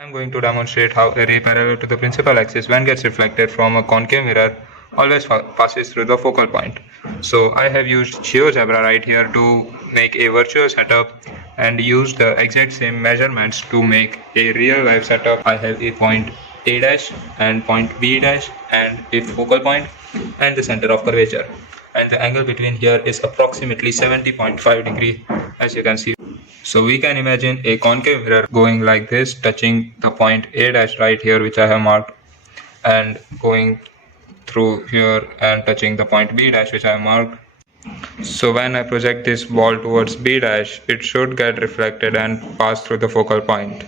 I'm going to demonstrate how a ray parallel to the principal axis when gets reflected from a concave mirror always passes through the focal point. So I have used GeoGebra right here to make a virtual setup and use the exact same measurements to make a real life setup. I have a point A dash and point B dash and a focal point and the center of curvature. And the angle between here is approximately 70.5 degree, as you can see. So we can imagine a concave mirror going like this, touching the point A dash right here, which I have marked, and going through here and touching the point B dash, which I have marked. So when I project this ball towards B dash, it should get reflected and pass through the focal point.